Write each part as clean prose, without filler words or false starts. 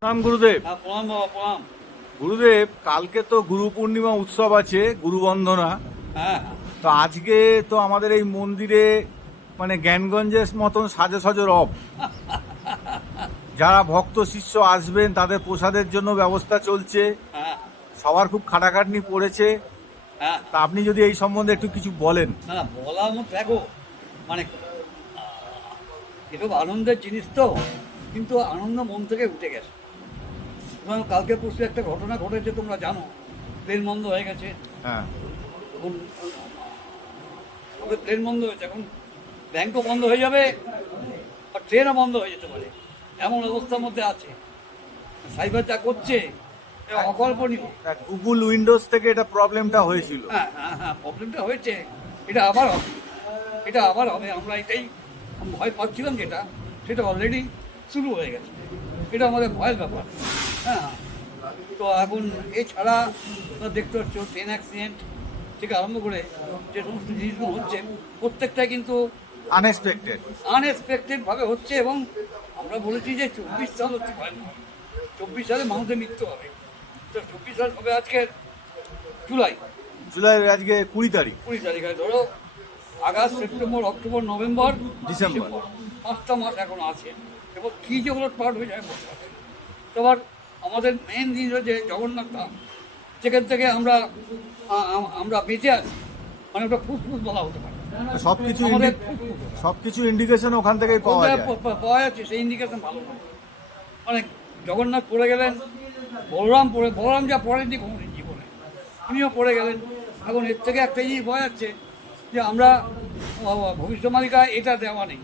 প্রণাম গুরুদেব। প্রণাম বাবা, প্রণাম। গুরুদেব, কালকে তো গুরু পূর্ণিমা উৎসব আছে, গুরু বন্দনা। হ্যাঁ, তো আজকে তো আমাদের এই মন্দিরে মানে জ্ঞানগঞ্জের মতন সাজো সাজো রব। যারা ভক্ত শিষ্য আসবেন তাদের প্রসাদের জন্য ব্যবস্থা চলছে, হ্যাঁ, সবার খুব খাটাখাটনি পড়েছে। হ্যাঁ। তা আপনি যদি এই সম্বন্ধে একটু কিছু বলেন। না না, বলার মতো দেখো, মানে এসব আনন্দের জিনিস তো, কিন্তু আনন্দ মন থেকে উঠে গেছে। সুতরাং কালকে পরশু একটা ঘটনা ঘটেছে, তোমরা জানো, প্লেন বন্ধ হয়ে গেছে। হ্যাঁ, এখন প্লেন বন্ধ হয়েছে, এখন ব্যাংকও বন্ধ হয়ে যাবে আর ট্রেনও বন্ধ হয়ে যেতে পারে, এমন অবস্থার মধ্যে আছে। সাইবার যা করছে এ অকল্পনীয়। গুগল উইন্ডোজ থেকে এটা প্রবলেমটা হয়েছিল। হ্যাঁ হ্যাঁ হ্যাঁ, প্রবলেমটা হয়েছে। এটা আবার হবে, এটা আবার হবে। আমরা এটাই ভয় পাচ্ছিলাম, যেটা সেটা অলরেডি শুরু হয়ে গেছে। এটা আমাদের ভয়ের ব্যাপার। হ্যাঁ, তো এখন এছাড়া দেখতে পাচ্ছ ট্রেন অ্যাক্সিডেন্ট থেকে আরম্ভ করে যে সমস্ত জিনিসগুলো হচ্ছে, প্রত্যেকটাই কিন্তু আনএক্সপেক্টেডভাবে হচ্ছে। এবং আমরা বলেছি যে 24 সাল হচ্ছে ভয়ানক। 24 সালে মানুষের মৃত্যু হবে। তো 24 সাল হবে আজকে জুলাই আজকে 20 তারিখ। 20 তারিখ। ধরো August, September, October, November, December. 5টা মাস এখন আছে। এবং কী যেগুলো পার্ট হয়ে যায় বলতে পারছি না। তো আবার আমাদের মেন জিনিস হচ্ছে জগন্নাথ ধাম, যেখান থেকে আমরা আমরা বেঁচে আছি। মানে ওটা ফুসফুস বলা হতে পারে। সবকিছু আমাদের সবকিছু ইন্ডিকেশন ওখান থেকেই পাওয়া যায়। পাওয়া যাচ্ছে, সেই ইন্ডিকেশন ভালো না। মানে জগন্নাথ পড়ে গেলেন, বলরাম যা পড়েননি কোনোদিন জীবনে, উনিও পড়ে গেলেন। এখন এর থেকে একটা জিনিস বোঝা যাচ্ছে যে আমরা ভবিষ্যৎবাণীটা এটা দেওয়া নেই।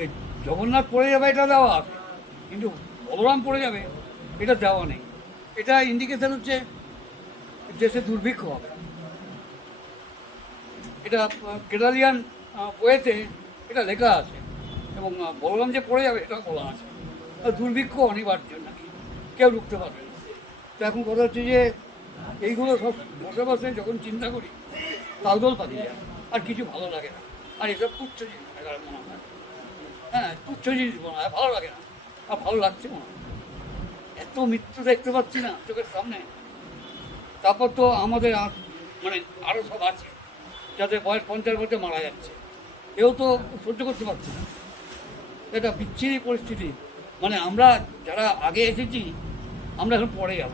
এই জগন্নাথ পড়ে যাবে এটা দেওয়া আছে, কিন্তু বলরাম পড়ে যাবে এটা দেওয়া নেই। এটা ইন্ডিকেশন হচ্ছে দেশে দুর্ভিক্ষ হবে। এটা কেরালিয়ান বইয়েতে এটা লেখা আছে, এবং বললাম যে পড়ে যাবে এটা বলা আছে। দুর্ভিক্ষ অনিবার্য নাকি, কেউ রুখতে পারবে না। তো এখন কথা হচ্ছে যে এইগুলো সব বসে বসে যখন চিন্তা করি, তালদোল পাতি যায়, আর কিছু ভালো লাগে না। আর এসব তুচ্ছ জিনিস মনে হয়। হ্যাঁ, তুচ্ছ জিনিস মনে হয়, ভালো লাগে না। আর ভালো লাগছে মনে হয়, এত মৃত্যু দেখতে পাচ্ছি না চোখের সামনে। তারপর তো আমাদের মানে আরও সব আছে, যাদের বয়স 50 বছর মারা যাচ্ছে, কেউ তো সহ্য করতে পারছে না। এটা বিচ্ছিরি পরিস্থিতি। মানে আমরা যারা আগে এসেছি, আমরা এখন পরে যাব,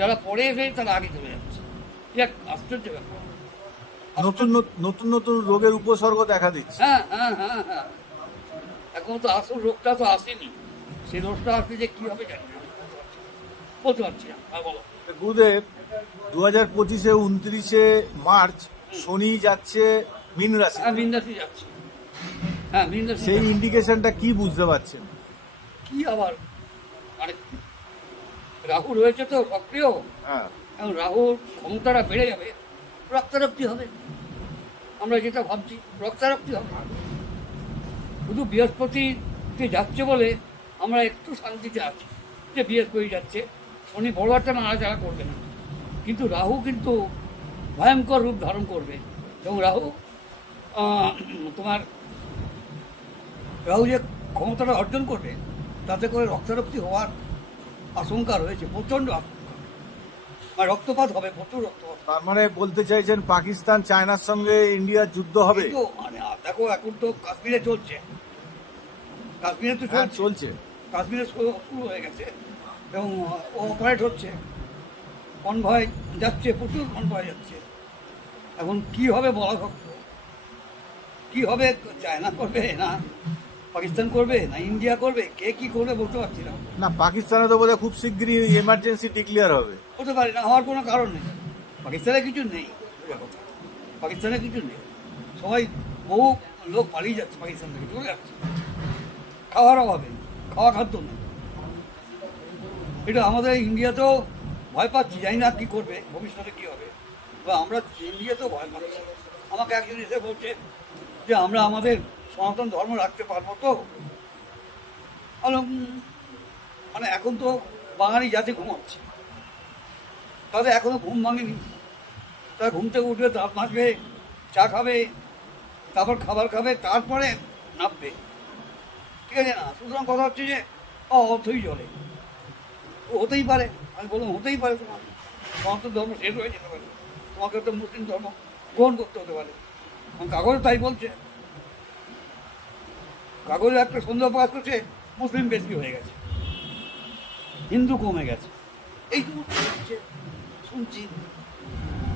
যারা পরে এসে তারা আগে চলে যাচ্ছে। এক আশ্চর্য ব্যাপার। নতুন নতুন নতুন রোগের উপসর্গ দেখা দিচ্ছে। হ্যাঁ হ্যাঁ হ্যাঁ হ্যাঁ, এখন তো আসল রোগটা তো আসেনি। সেই রোগটা আসলে যে কী হবে জানি না, বলতে পারছি না। হ্যাঁ, বলো। গুরুদেব, 2025-এ 29শে মার্চ শনি যাচ্ছে মীন রাশি। হ্যাঁ, মীন রাশি যাচ্ছে। হ্যাঁ, মীন রাশি। সেই ইন্ডিকেশনটা কি বুঝতে পারছেন? কি আবার, মানে রাহু রয়েছে তো সক্রিয়। হ্যাঁ, এখন রাহুর ক্ষমতাটা বেড়ে যাবে, রক্তারক্তি হবে। আমরা যেটা ভাবছি রক্তারক্তি হবে। শুধু বৃহস্পতিতে যাচ্ছে বলে আমরা একটু শান্তিতে আছি যে বৃহস্পতি যাচ্ছে, শনি বড় একটা নাড়াচাড়া করবে না। কিন্তু রাহু কিন্তু ভয়ঙ্কর রূপ ধারণ করবে। এবং তোমার রাহু যে ক্ষমতাটা অর্জন করবে, তাতে করে রক্তারক্তি হওয়ার আশঙ্কা রয়েছে, প্রচণ্ড আশঙ্কা। আর রক্তপাত হবে, প্রচুর রক্তপাত। তার মানে বলতে চাইছেন পাকিস্তান চায়নার সঙ্গে ইন্ডিয়ার যুদ্ধ হবে? তো মানে দেখো, এখন তো কাশ্মীরে চলছে, কাশ্মীরে তো চলছে। কাশ্মীরে শুরু হয়ে গেছে, এবং অপারেট হচ্ছে, কনভয় যাচ্ছে, প্রচুর কনভয় যাচ্ছে। এখন কি হবে বলা শক্ত। কি হবে, চায়না করবে না পাকিস্তান করবে না ইন্ডিয়া করবে, কে কি করবে বলতে পারছি না। না, পাকিস্তানে তো বোধহয় খুব শিগগিরই এমার্জেন্সি ডিক্লেয়ার হবে। হতে পারে, না হওয়ার কোনো কারণ নেই। পাকিস্তানে কিছু নেই, পাকিস্তানে কিছু নেই। সবাই, বহু লোক পালিয়ে যাচ্ছে পাকিস্তান থেকে, চলে যাচ্ছে। খাওয়ার অভাবে, খাওয়া খাদ্য নেই। এটা আমাদের ইন্ডিয়াতেও ভয় পাচ্ছি, জানি না কী করবে, ভবিষ্যতে কী হবে। বা আমরা ইন্ডিয়াতেও ভয় পাচ্ছি। আমাকে একজন এসে বলছে যে আমরা আমাদের সনাতন ধর্ম রাখতে পারবো তো। মানে এখন তো বাঙালি জাতি ঘুমাচ্ছে, তাদের এখনো ঘুম ভাঙেনি। তারা ঘুম থেকে উঠবে, দাঁত মাজবে, চা খাবে, তারপর খাবার খাবে, তারপরে নামবে, ঠিক আছে না? সুতরাং কথা হচ্ছে যে অর্থই চলে, ও হতেই পারে। আমি বললাম হতেই পারে, তোমার তো ধর্ম শেষ হয়ে যেতে পারে, তোমাকে তো মুসলিম ধর্ম গ্রহণ করতে হতে পারে। কাগজ তাই বলছে, কাগজে একটা সন্দেহ প্রকাশ করছে মুসলিম বেশি হয়ে গেছে, হিন্দু কমে গেছে, এই সমস্ত হচ্ছে শুনছি।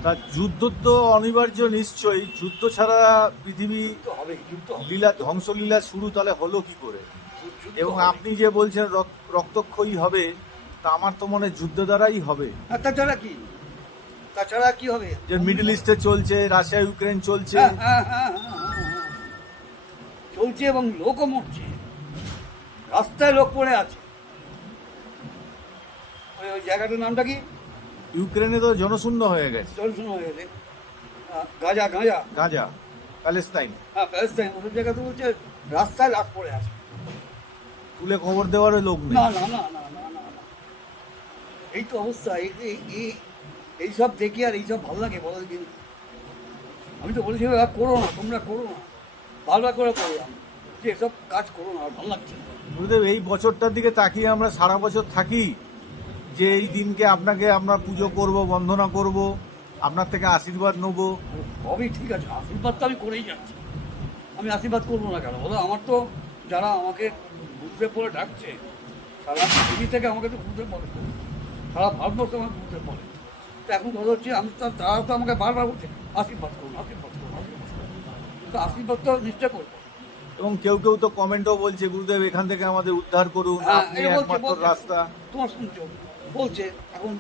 তা যুদ্ধ তো অনিবার্য নিশ্চয়ই, যুদ্ধ ছাড়া পৃথিবী যুদ্ধ হবে, যুদ্ধ হবে, লীলা ধ্বংসলীলা শুরু তাহলে হলো কি করে? যুদ্ধ এবং হবে। আপনি যে বলছেন রক্তক্ষয়ী হবে, তা আমার তো মনে হয় যুদ্ধ দ্বারাই হবে। আর তাছাড়া কি, তাছাড়া কি হবে? যে মিডল ইস্টে চলছে, রাশিয়া ইউক্রেন চলছে, হ্যাঁ, হ্যাঁ, হ্যাঁ, হ্যাঁ, হ্যাঁ, হ্যাঁ। চলছে এবং লোকও মরছে, রাস্তায় লোক পড়ে আছে। ওই জায়গাটার নামটা কি? ইউক্রেনে তো জনশূন্য হয়ে গেছে। জলশূন্য হয়ে গেছে। গাজা, গাজা, গাজা, প্যালেস্তাইন, হ্যাঁ, প্যালেস্তাইন, ওদের জায়গাতে বলছে রাস্তায় লাশ পড়ে আছে। তুলে খবর দেওয়ারও লোক নেই। না না না না না না না, এই তো অবস্থা। এইসব দেখি আর এইসব ভালো লাগে বলো দিন। আমি তো বলেছি আর করো না, তোমরা করো না, ভালো করে করলাম যে এসব কাজ করো না, আর ভালো লাগছে না। গুরুদেব, এই বছরটার দিকে তাকিয়ে আমরা সারা বছর থাকি যে এই দিনকে আপনাকে আমরা পুজো করব, বন্দনা করব, আপনার থেকে আশীর্বাদ নেব। সবই ঠিক আছে, আশীর্বাদ তো আমি করেই যাচ্ছি, আমি আশীর্বাদ করবো না কেন বলো? আমার তো যারা আমাকে বুঝতে পড়ে ডাকছে, সারা পৃথিবী থেকে আমাকে তো বুঝতে পড়ে, সারা ভারতবর্ষ আমাকে বুঝতে পড়ে। তো এখন কথা হচ্ছে আমি তো, তারা তো আমাকে বারবার বলছে আশীর্বাদ করুন, আশীর্বাদ করুন, আশীর্বাদ করুন। তো আশীর্বাদ তো নিশ্চয় করবো। এবং কেউ কেউ তো কমেন্টও বলছে, গুরুদেব এখান থেকে আমাদের উদ্ধার করুন, হ্যাঁ, আপনি এটা বলছে, একমাত্র বলছে। রাস্তা। তোমার শুনছো বলছে, এখন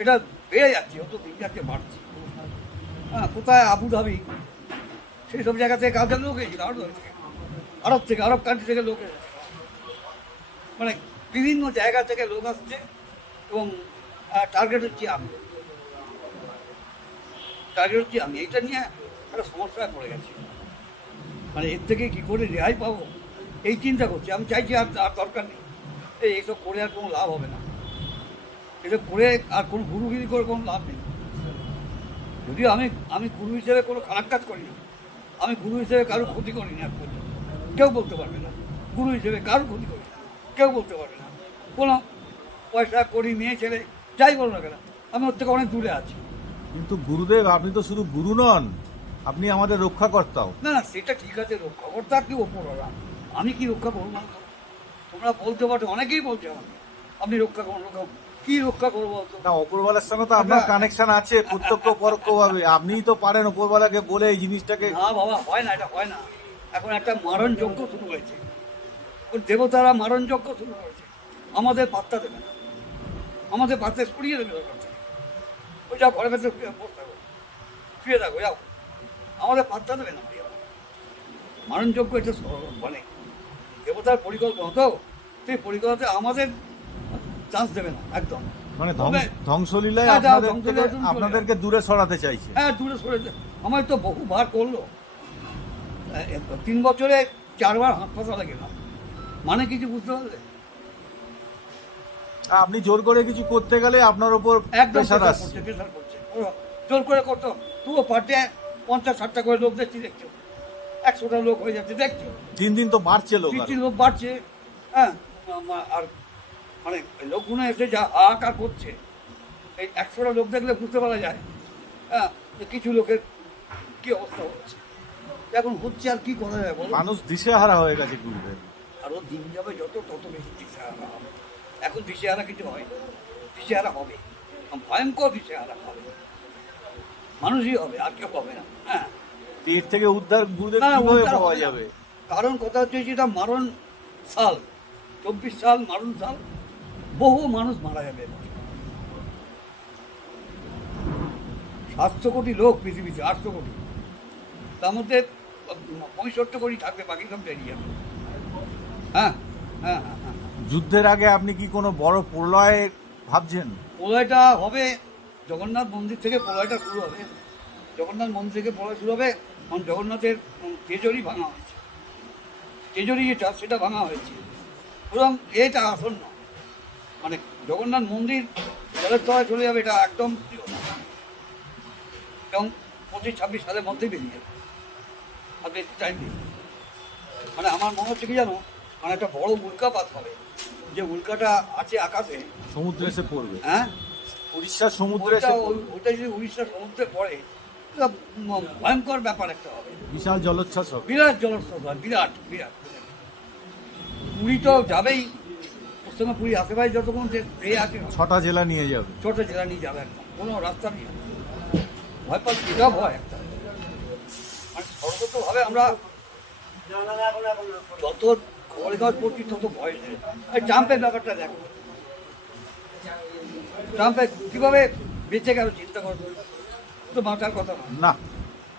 এটা বেড়ে যাচ্ছে, অত দিন যাচ্ছে বাড়ছে। হ্যাঁ, কোথায় আবুধাবি সেই সব জায়গা থেকে কাউকে লোক এসেছিল, আরব থেকে, আরব কান্ট্রি থেকে লোক এসেছে, মানে বিভিন্ন জায়গা থেকে লোক আসছে, এবং টার্গেট হচ্ছে আমি, টার্গেট হচ্ছে আমি। এইটা নিয়ে একটা সমস্যায় পড়ে গেছি, মানে এর থেকে কী করে রেহাই পাবো এই চিন্তা করছি। আমি চাইছি আর আর দরকার নেই, এইসব করে আর কোনো লাভ হবে না, এসব করে আর কোনো গুরুগিরি করে কোনো লাভ নেই। যদিও আমি গুরু হিসেবে কোনো খারাপ কাজ করি না, আমি গুরু হিসেবে কারো ক্ষতি করি না, কেউ বলতে পারবে না। গুরু হিসেবে কারো ক্ষতি করি না, কেউ বলতে পারবে না। কোনো পয়সা করি, মেয়ে ছেলে যাই বলো না কেন, আমি ওর থেকে অনেক দূরে আছি। কিন্তু গুরুদেব, আপনি তো শুধু গুরু নন, আপনি আমাদের রক্ষাকর্তাও। না না, সেটা ঠিক আছে, রক্ষাকর্তা কি ওপরওয়ালা, আমি কি রক্ষা করবো না? তোমরা বলতে পারো, অনেকেই বলছে আমাকে আপনি রক্ষা করুন, রক্ষা করুন। কি রক্ষা করবো তো? না, ওপরওয়ালার সঙ্গে তো আপনার কানেকশন আছে প্রত্যক্ষ পরোক্ষ ভাবে, আপনিই তো পারেন ওপরওয়ালাকে বলে এই জিনিসটাকে। না বাবা, হয় না, এটা হয় না। এখন একটা মারণ যজ্ঞ শুরু হয়েছে, ওর দেবতারা মারণ যজ্ঞ শুরু করেছে, আমাদের পাত্তা দেবে না, আমাদের পাত্তা সরিয়ে দেবে দরকার থেকে। ওই যাও ঘরে ভেতরে বসে থাকো, শুয়ে থাকো, যাও, আমাদের পাত্তা দেবে না। মারণ যজ্ঞ এটা মানে দেবতার পরিকল্পনা, তো সেই পরিকল্পনাতে আমাদের চান্স দেবে না একদম। মানে তবে- ধ্বংসলীলায় হ্যাঁ, আপনাদের ধ্বংসলীলায় থেকে, তুমি চলে যাও। আপনাদেরকে দূরে সরাতে চাইছে। হ্যাঁ, দূরে সরে আমার তো বহুবার করলো, 3 বছরে 4 বার হাসপাতালে গেলাম, মানে কিছু বুঝতে পারলে? আপনি জোর করে কিছু করতে গেলে আপনার উপর একদম প্রেশার প্রেশার আসছে। করছে, প্রেশার করছে। ওরা জোর করে করতো, তুইও পার্টে 50-60টা করে লোক দেখছি, দেখছো 100টা লোক হয়ে যাচ্ছে, দেখছো দিন দিন তো বাড়ছে লোক আরো। লোক বাড়ছে। হ্যাঁ, আর মানে লোকগুলো এসে যা হাহাকার করছে, এই 100টা লোক দেখলে বুঝতে পারা যায় হ্যাঁ যে কিছু লোকের কি অবস্থা হচ্ছে। এখন হচ্ছে আর কি করা যায় বলো? মানুষ দিশেহারা হয়ে গেছে গুরুদেব। আরও দিন যাবে যত, তত বেশি দিশেহারা হবে। এখন দিশেহারা কিছু হয় না, দিশেহারা হবে, ভয়ঙ্কর দিশেহারা হবে, মানুষই হবে, আর কেউ হবে না। হ্যাঁ, এর থেকে উদ্ধার গুরুদেব না, কিভাবে উদ্ধার পাওয়া হবে না। যাবে? কারণ কথা হচ্ছে যেটা মারণ সাল, 24 সাল মারণ সাল, বহু মানুষ মারা যাবে। 700 কোটি লোক পৃথিবীতে, 800 কোটি, তার মধ্যে 65 কোটি থাকবে, বাকি সব বেরিয়ে যাবে। হ্যাঁ, হ্যাঁ, হ্যাঁ, হ্যাঁ। যুদ্ধের আগে আপনি কি কোনো বড় প্রলয় ভাবছেন? প্রলয়টা হবে জগন্নাথ মন্দির থেকে, প্রলয়টা শুরু হবে জগন্নাথ মন্দির থেকে, প্রলয় শুরু হবে। কারণ জগন্নাথের তেজরি ভাঙা হয়েছে, তেজরি যেটা সেটা ভাঙা হয়েছে, এবং এটা আসন্ন, মানে জগন্নাথ মন্দির জলের তলায় চলে যাবে, এটা একদম sure। এবং 25-26 সালের মধ্যেই বেরিয়ে যাবে, আর বেশি টাইম নেই। মানে আমার মনে হচ্ছে কি জানো, মানে একটা বড় উল্কাপাত হবে, যে উল্কাটা আছে আকাশে, সমুদ্রে এসে পড়বে, হ্যাঁ, উড়িষ্যার সমুদ্রে এসে পড়বে। ওইটা যদি উড়িষ্যার সমুদ্রে পড়ে, এটা ভয়ঙ্কর ব্যাপার একটা হবে, বিশাল জলোচ্ছ্বাস হবে। বিরাট জলস্রোত হয়, বিরাট বিরাট। পুরী তো যাবেই, পশ্চিমবঙ্গ পুরী আশেপাশে যতক্ষণ এ আছে 6টা জেলা নিয়ে যাবে। ছোট জেলা নিয়ে যাবে, একদম কোনো রাস্তা নেই, ভয় পাচ্ছি, এটা ভয় একটা। মানে সর্বতভাবে আমরা যত খবরের কাগজ পড়ছি তত ভয় নেই। এই ট্রাম্পের ব্যাপারটা দেখো, ট্রাম্পের কীভাবে বেঁচে গেল চিন্তা করো তো, মাথার কথা না। না,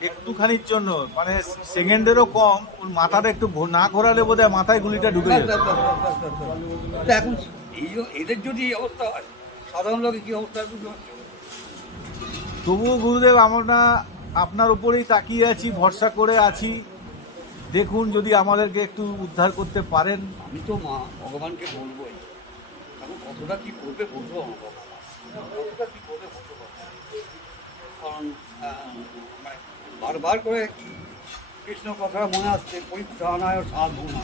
একটুখানির জন্য মানে সেকেন্ডেরও কম, ওর মাথাটা একটু না ঘোরালে বোধহয় মাথায় গুলিটা ঢুকে ব্যাস, যাবে। ব্যাস, ব্যাস, ব্যাস, ব্যাস, ব্যাস। তা এখন এদের যদি এই অবস্থা হয়, সাধারণ লোকের কী অবস্থা বুঝতে পারছো? তবুও গুরুদেব আমরা আপনার উপরেই তাকিয়ে আছি, ভরসা করে আছি। দেখুন যদি আমাদেরকে একটু উদ্ধার করতে পারেন। আমি তো মা ভগবানকে বলবোই, এখন কতটা কী করবে বলবো আমার বাবা, কতটা কী করবে বলতে পারবো না। কারণ মানে বারবার করে কৃষ্ণ কথা মনে আসছে, পরিত্রাণায় সাধনা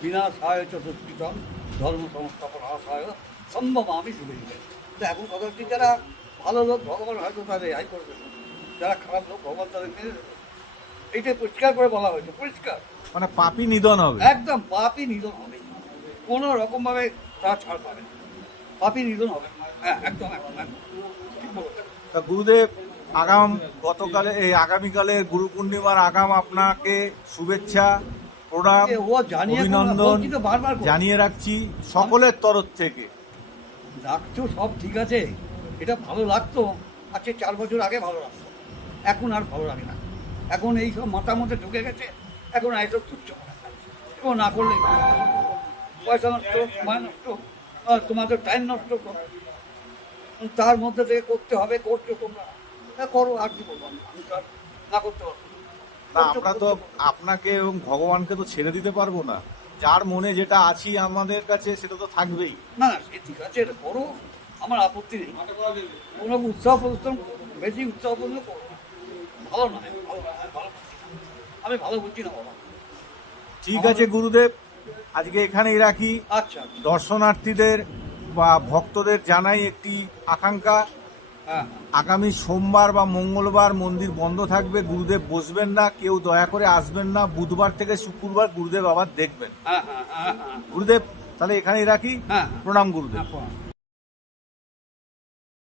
বিনাশায় চতুষ্কৃতম ধর্ম সংস্থাপন আশায় সম্ভব আমি শুনে দিলেন। তো এখন কথা হচ্ছে, যারা ভালো লোক ভগবান হয়তো তাদের রেহাই করে দেবে, যারা খারাপ লোক ভগবান তাদের মেরে দেবে। এইটাই পরিষ্কার করে বলা হয়েছে, পরিষ্কার মানে পাপী নিধন হবে। একদম পাপই নিধন হবে, কোনো রকমভাবে তারা ছাড় পাবে না, পাপই নিধন হবে। হ্যাঁ, একদম একদম একদম ঠিক বলেছে। তা গুরুদেব আগামীকালের গুরু পূর্ণিমার আগাম আপনাকে শুভেচ্ছা, প্রণাম, ও জানিয়ে অভিনন্দন বলছি তো বারবার করে। জানিয়ে রাখছি সকলের তরফ থেকে। লাগছো সব ঠিক আছে, এটা ভালো লাগতো আজকে 4 বছর আগে ভালো লাগতো, এখন আর ভালো লাগে না। এখন এই সব মাথার মধ্যে ঢুকে গেছে, এখন আর এসব তুচ্ছ মনে হয়। এগুলো না করলে পয়সা নষ্ট, সময় নষ্ট, আর তোমাদের টাইম নষ্ট করো, তার মধ্যে থেকে করতে হবে, করছো তোমরা, হ্যাঁ করো, আর কি বলবো, আমি তো আর না করতে পারবো না। না, আমরা তো আপনাকে এবং ভগবানকে তো ছেড়ে দিতে পারবো না। যার মনে যেটা আছি আমাদের কাছে সেটা তো থাকবেই। না না, সে ঠিক আছে, এটা করো, আমার আপত্তি নেই। কোনো উৎসাহ প্রদর্শন, বেশি উৎসাহ প্রদর্শন করো না। ভালো নয়, ভালো নয়, আমি ভালো বলছি না। আমি ভালো বলছি না বাবা। ঠিক আছে গুরুদেব, আজকে এখানেই রাখি। আচ্ছা, দর্শনার্থীদের বা ভক্তদের জানাই একটি আকাঙ্ক্ষা, হ্যাঁ আগামী সোমবার বা মঙ্গলবার মন্দির বন্ধ থাকবে, গুরুদেব বসবেন না, কেউ দয়া করে আসবেন না। বুধবার থেকে শুক্রবার গুরুদেব আবার দেখবেন। হ্যাঁ হ্যাঁ হ্যাঁ হ্যাঁ গুরুদেব তাহলে এখানেই রাখি। হ্যাঁ প্রণাম গুরুদেব। হ্যাঁ।